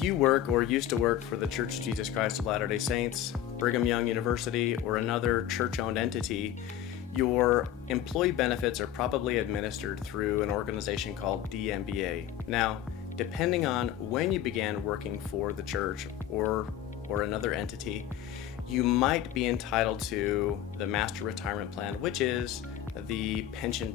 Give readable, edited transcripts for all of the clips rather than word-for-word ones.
If you work or used to work for the Church of Jesus Christ of Latter-day Saints, Brigham Young University, or another church-owned entity, your employee benefits are probably administered through an organization called DMBA. Now, depending on when you began working for the church or another entity, you might be entitled to the Master Retirement Plan, which is the pension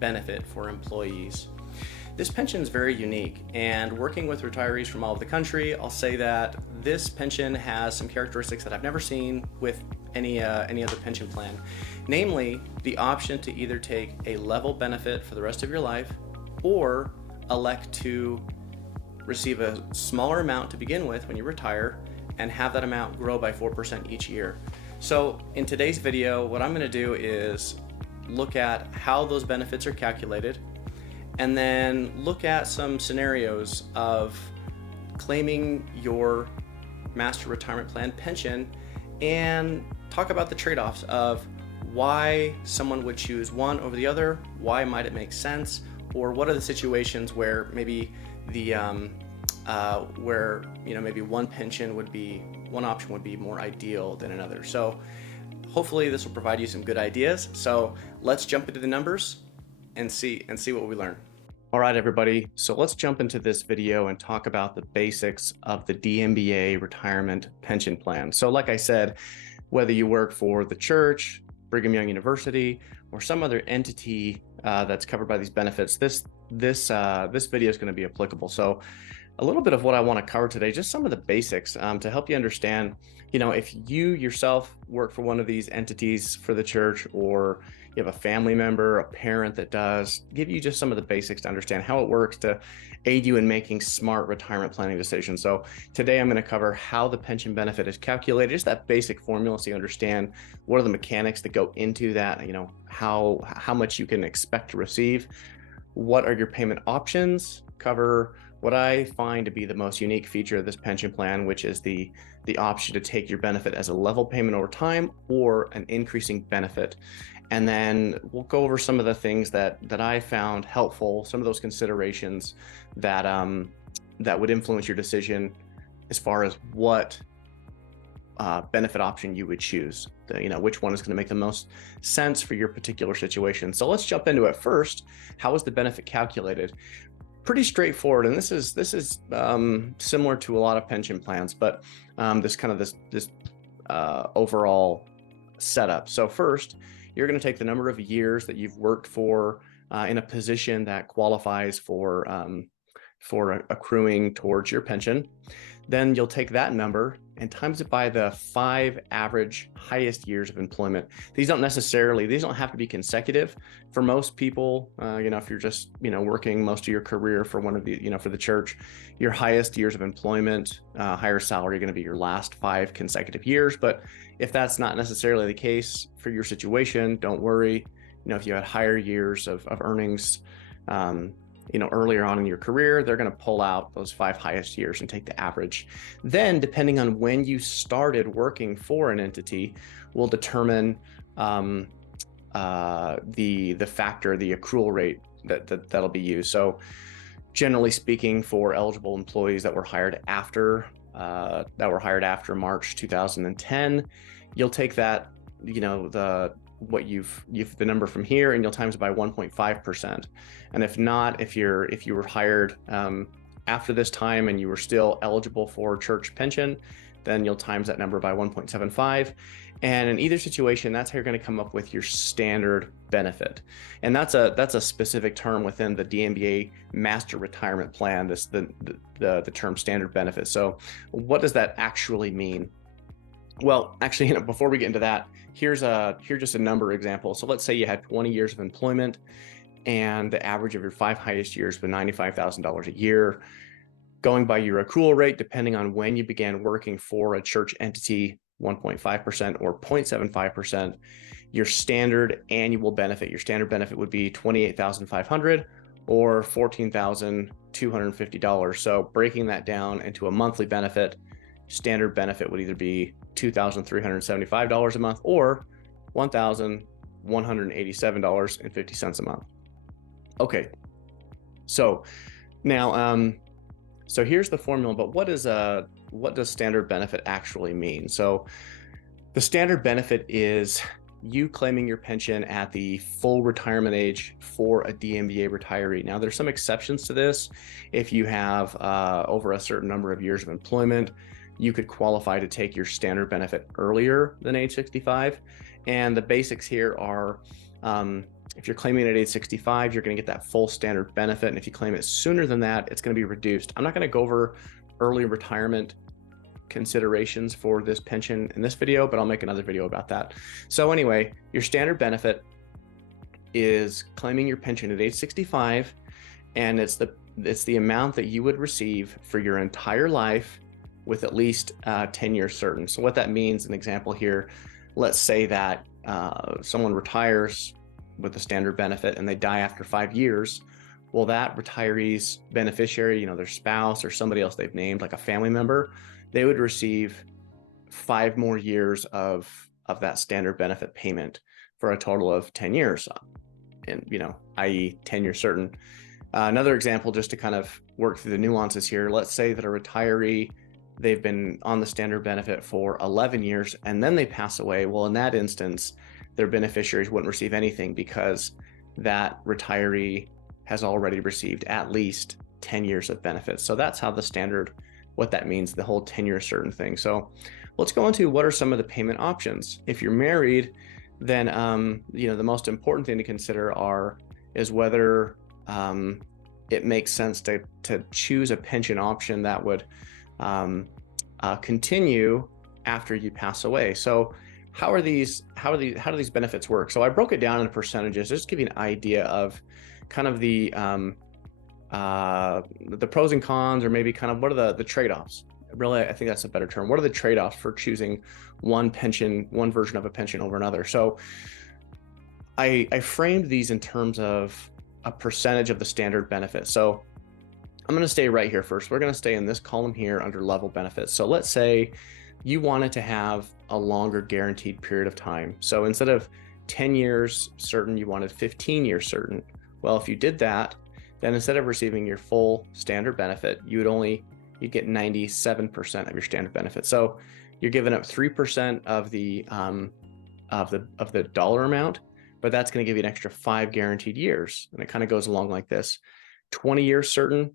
benefit for employees. This pension is very unique, and working with retirees from all over the country, I'll say that this pension has some characteristics that I've never seen with any other pension plan. Namely, the option to either take a level benefit for the rest of your life or elect to receive a smaller amount to begin with when you retire and have that amount grow by 4% each year. So in today's video, what I'm going to do is look at how those benefits are calculated, and then look at some scenarios of claiming your Master Retirement Plan pension and talk about the trade-offs of why someone would choose one over the other, why might it make sense, or what are the situations where maybe maybe one option would be more ideal than another. So hopefully this will provide you some good ideas. So let's jump into the numbers and see what we learn. All right, everybody. So let's jump into this video and talk about the basics of the DMBA retirement pension plan. So like I said, whether you work for the church, Brigham Young University, or some other entity that's covered by these benefits, this video is going to be applicable. So a little bit of what I want to cover today, just some of the basics to help you understand, if you yourself work for one of these entities for the church, or you have a family member, a parent that does, give you just some of the basics to understand how it works to aid you in making smart retirement planning decisions. So today I'm going to cover how the pension benefit is calculated, just that basic formula so you understand what are the mechanics that go into that, how much you can expect to receive, what are your payment options, cover what I find to be the most unique feature of this pension plan, which is the option to take your benefit as a level payment over time or an increasing benefit. And then we'll go over some of the things that I found helpful, some of those considerations that would influence your decision as far as what benefit option you would choose, which one is going to make the most sense for your particular situation. So let's jump into it. First, how is the benefit calculated? Pretty straightforward, and this is similar to a lot of pension plans, but this overall setup. So first, you're going to take the number of years that you've worked for in a position that qualifies for accruing towards your pension. Then you'll take that number and times it by the 5 average highest years of employment. These don't have to be consecutive. For most people, if you're just, working most of your career for one of the, for the church, your highest years of employment, higher salary are going to be your last 5 consecutive years. But if that's not necessarily the case for your situation, don't worry. If you had higher years of earnings, earlier on in your career, they're going to pull out those 5 highest years and take the average. Then, depending on when you started working for an entity, will determine the factor, the accrual rate that'll be used. So, generally speaking, for eligible employees that were hired after March 2010, you'll take that, the number from here, and you'll times it by 1.5%. And if not, if you were hired after this time and you were still eligible for church pension, then you'll times that number by 1.75. And in either situation, that's how you're going to come up with your standard benefit. And that's a specific term within the DMBA Master Retirement Plan, the term standard benefit. So what does that actually mean? Well, actually, before we get into that, here's just a number example. So let's say you had 20 years of employment and the average of your 5 highest years was $95,000 a year. Going by your accrual rate, depending on when you began working for a church entity, 1.5% or 0.75%, your standard annual benefit, would be $28,500 or $14,250. So breaking that down into a monthly benefit, standard benefit would either be $2,375 a month or $1,187.50 a month. Okay, so now So here's the formula, but what does standard benefit actually mean? So the standard benefit is you claiming your pension at the full retirement age for a DMBA retiree. Now, there's some exceptions to this. If you have over a certain number of years of employment, you could qualify to take your standard benefit earlier than age 65. And the basics here are, if you're claiming at age 65, you're going to get that full standard benefit. And if you claim it sooner than that, it's going to be reduced. I'm not going to go over early retirement considerations for this pension in this video, but I'll make another video about that. So anyway, your standard benefit is claiming your pension at age 65, and it's the amount that you would receive for your entire life with at least 10 years certain. So what that means, an example here, let's say that someone retires with a standard benefit and they die after 5 years. Well, that retiree's beneficiary, their spouse or somebody else they've named, like a family member, they would receive 5 more years of that standard benefit payment for a total of 10 years, and i.e. 10 years certain. Another example, just to kind of work through the nuances here, let's say that a retiree, they've been on the standard benefit for 11 years and then they pass away. Well, in that instance, their beneficiaries wouldn't receive anything because that retiree has already received at least 10 years of benefits. So that's how the standard, what that means, the whole 10-year certain thing. So let's go into what are some of the payment options. If you're married, then the most important thing to consider is whether it makes sense to choose a pension option that would continue after you pass away. So how do these benefits work? So I broke it down in percentages just to give you an idea of kind of the pros and cons, or maybe kind of what are the trade-offs. Really, I think that's a better term. What are the trade-offs for choosing one version of a pension over another? So I framed these in terms of a percentage of the standard benefit. So I'm going to stay right here first. We're going to stay in this column here under level benefits. So let's say you wanted to have a longer guaranteed period of time. So instead of 10 years certain, you wanted 15 years certain. Well, if you did that, then instead of receiving your full standard benefit, you'd get 97% of your standard benefit. So you're giving up 3% of the dollar amount, but that's going to give you an extra 5 guaranteed years. And it kind of goes along like this: 20 years certain,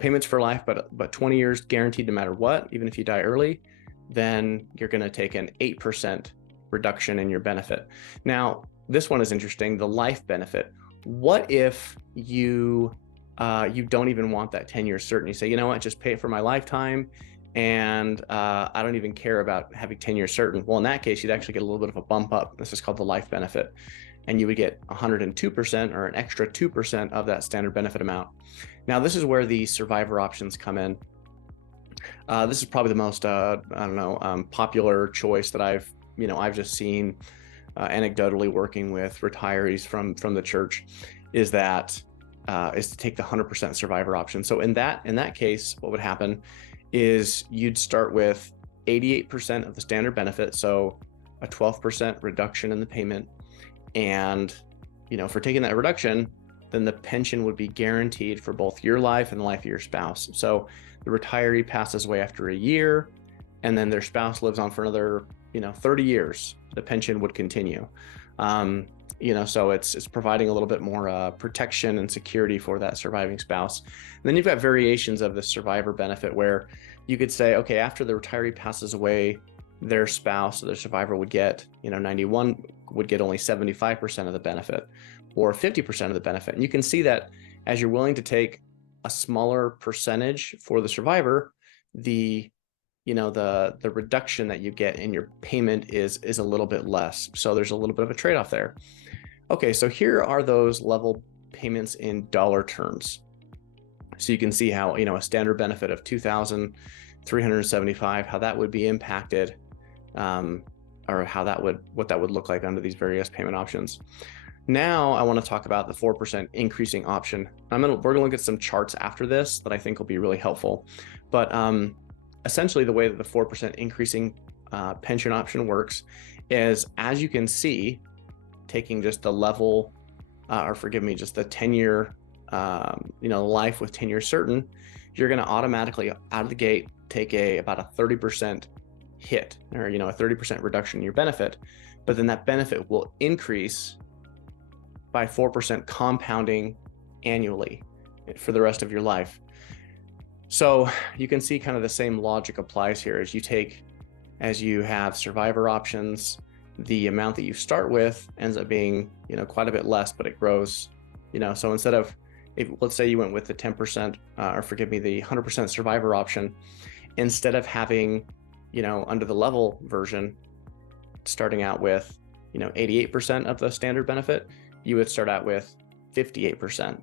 payments for life, but 20 years guaranteed no matter what, even if you die early, then you're going to take an 8% reduction in your benefit. Now, this one is interesting, the life benefit. What if you don't even want that 10 years certain? You say, you know what, just pay it for my lifetime, and I don't even care about having 10 years certain. Well, in that case, you'd actually get a little bit of a bump up. This is called the life benefit. And you would get 102% or an extra 2% of that standard benefit amount. Now, this is where the survivor options come in. This is probably the most, popular choice that I've just seen anecdotally working with retirees from the church, is to take the 100% survivor option. So in that case, what would happen is you'd start with 88% of the standard benefit, so a 12% reduction in the payment. And for taking that reduction, then the pension would be guaranteed for both your life and the life of your spouse. So the retiree passes away after a year, and then their spouse lives on for another 30 years. The pension would continue. So it's providing a little bit more protection and security for that surviving spouse. And then you've got variations of the survivor benefit where you could say, okay, after the retiree passes away, their spouse or their survivor would get, 91 would get only 75% of the benefit, or 50% of the benefit. And you can see that as you're willing to take a smaller percentage for the survivor, the reduction that you get in your payment is a little bit less. So there's a little bit of a trade-off there. Okay, so here are those level payments in dollar terms. So you can see how, a standard benefit of $2,375, how that would be impacted, or what that would look like under these various payment options. Now I want to talk about the 4% increasing option. We're going to look at some charts after this that I think will be really helpful. But essentially the way that the 4% increasing pension option works is, as you can see, taking just the level, just the 10-year, life with 10 years certain, you're going to automatically out of the gate take about a 30% hit, or a 30% reduction in your benefit, but then that benefit will increase by 4% compounding annually for the rest of your life. So you can see kind of the same logic applies here. As you have survivor options, the amount that you start with ends up being quite a bit less, but it grows. So instead of, let's say you went with the 10%, the 100% survivor option, instead of having under the level version starting out with 88% of the standard benefit, you would start out with 58%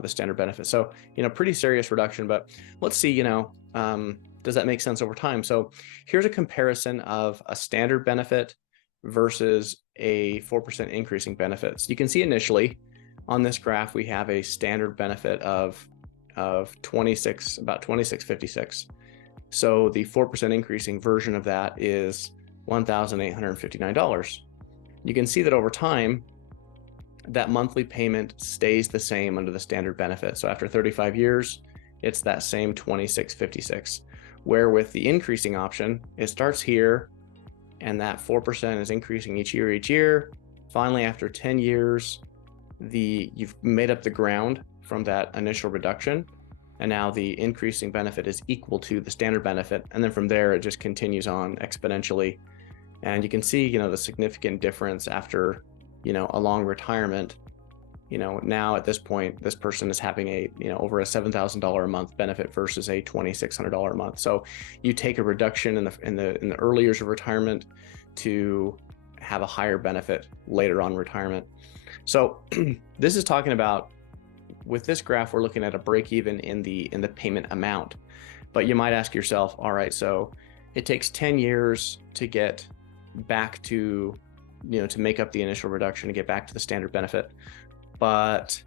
the standard benefit. So pretty serious reduction. But let's see, does that make sense over time? So here's a comparison of a standard benefit versus a 4% increasing benefits. You can see initially on this graph we have a standard benefit of about 26.56. So the 4% increasing version of that is $1,859. You can see that over time that monthly payment stays the same under the standard benefit. So after 35 years, it's that same $26.56. Where with the increasing option, it starts here and that 4% is increasing each year. Finally, after 10 years, you've made up the ground from that initial reduction, and now the increasing benefit is equal to the standard benefit. And then from there, it just continues on exponentially. And you can see, the significant difference after, a long retirement. Now at this point, this person is having over a $7,000 a month benefit versus a $2,600 a month. So you take a reduction in the early years of retirement to have a higher benefit later on retirement. So this is talking about, with this graph, we're looking at a break even in the payment amount. But you might ask yourself, all right, so it takes 10 years to get back to, to make up the initial reduction and get back to the standard benefit. But,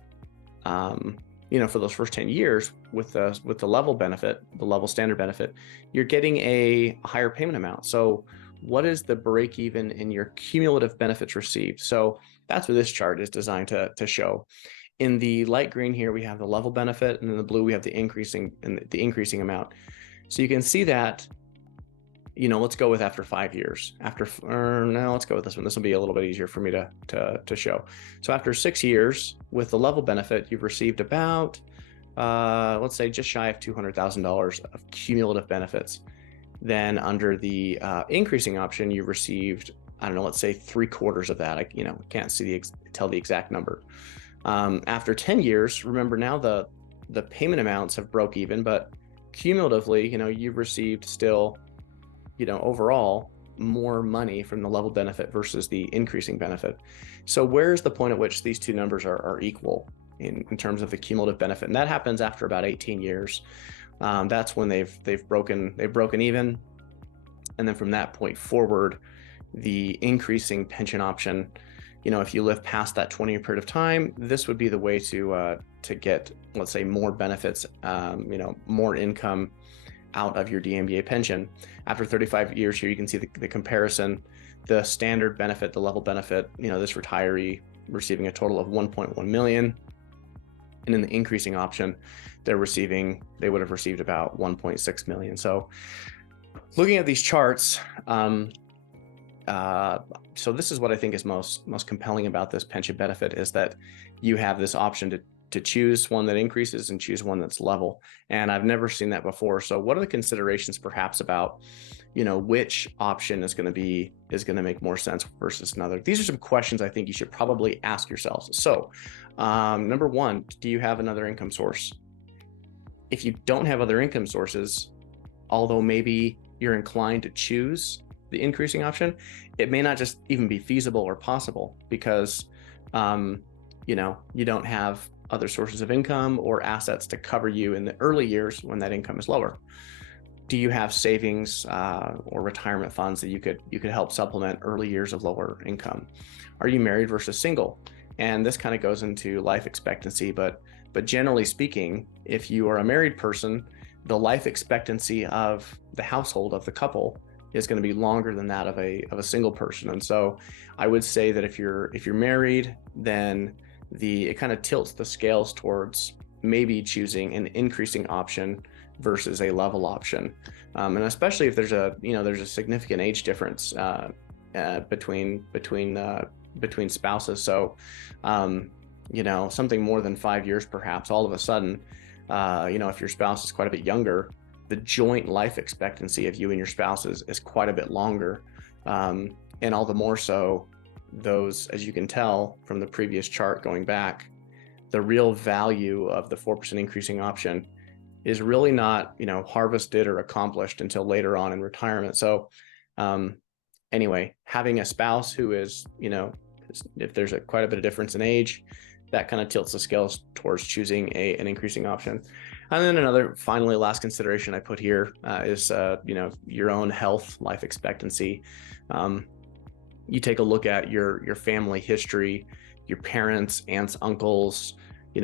for those first 10 years with the level benefit, the level standard benefit, you're getting a higher payment amount. So what is the break even in your cumulative benefits received? So that's what this chart is designed to show. In the light green here, we have the level benefit, and in the blue, we have the increasing amount. So you can see that, let's go with after 5 years. Let's go with this one. This will be a little bit easier for me to show. So after 6 years with the level benefit, you've received about, let's say just shy of $200,000 of cumulative benefits. Then under the increasing option, you received, let's say 3/4 of that. I can't tell the exact number. After 10 years, remember now the payment amounts have broke even, but cumulatively, you've received still, overall more money from the level benefit versus the increasing benefit. So where's the point at which these two numbers are equal in terms of the cumulative benefit? And that happens after about 18 years. That's when they've broken even. And then from that point forward, the increasing pension option, if you live past that 20-year period of time, this would be the way to get, let's say, more benefits, more income out of your DMBA pension. After 35 years here, you can see the comparison, the standard benefit, the level benefit, this retiree receiving a total of 1.1 million. And in the increasing option, they would have received about 1.6 million. So looking at these charts, so this is what I think is most compelling about this pension benefit, is that you have this option to choose one that increases and choose one that's level. And I've never seen that before. So what are the considerations perhaps about, which option is going to make more sense versus another? These are some questions I think you should probably ask yourselves. So number one, do you have another income source? If you don't have other income sources, although maybe you're inclined to choose the increasing option, it may not just even be feasible or possible because, you don't have other sources of income or assets to cover you in the early years when that income is lower. Do you have savings or retirement funds that you could help supplement early years of lower income? Are you married versus single? And this kind of goes into life expectancy, but generally speaking, if you are a married person, the life expectancy of the household, of the couple, is going to be longer than that of a single person. And so I would say that if you're married, then it kind of tilts the scales towards maybe choosing an increasing option versus a level option. And especially if there's a significant age difference between spouses. So, something more than 5 years, perhaps, all of a sudden, if your spouse is quite a bit younger, the joint life expectancy of you and your spouse is quite a bit longer. And all the more so, those, as you can tell from the previous chart going back, the real value of the 4% increasing option is really not, harvested or accomplished until later on in retirement. So, anyway, having a spouse who is, if there's quite a bit of difference in age, that kind of tilts the scales towards choosing an increasing option. And then finally, last consideration I put here is, your own health, life expectancy. You take a look at your family history, your parents, aunts, uncles,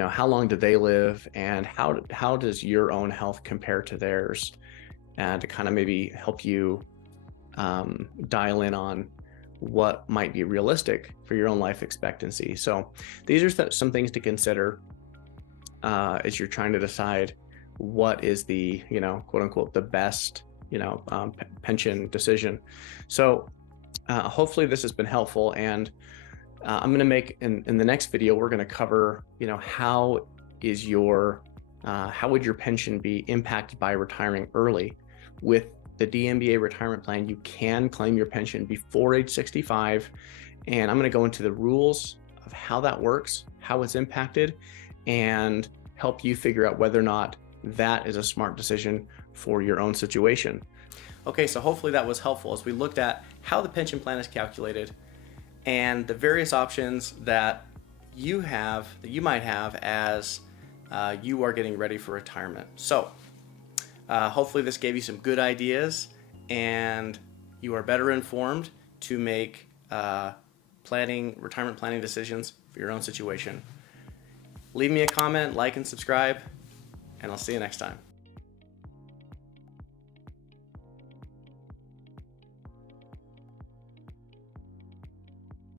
how long did they live, and how does your own health compare to theirs, and to kind of maybe help you dial in on what might be realistic for your own life expectancy. So these are some things to consider as you're trying to decide what is the, quote unquote, the best, pension decision. So hopefully this has been helpful, and I'm going to make in the next video, we're going to cover, how would your pension be impacted by retiring early. With the DMBA retirement plan, you can claim your pension before age 65. And I'm going to go into the rules of how that works, how it's impacted, and help you figure out whether or not that is a smart decision for your own situation. Okay, so hopefully that was helpful as we looked at how the pension plan is calculated and the various options that you might have as you are getting ready for retirement. So hopefully this gave you some good ideas and you are better informed to make retirement planning decisions for your own situation. Leave me a comment, like and subscribe, and I'll see you next time.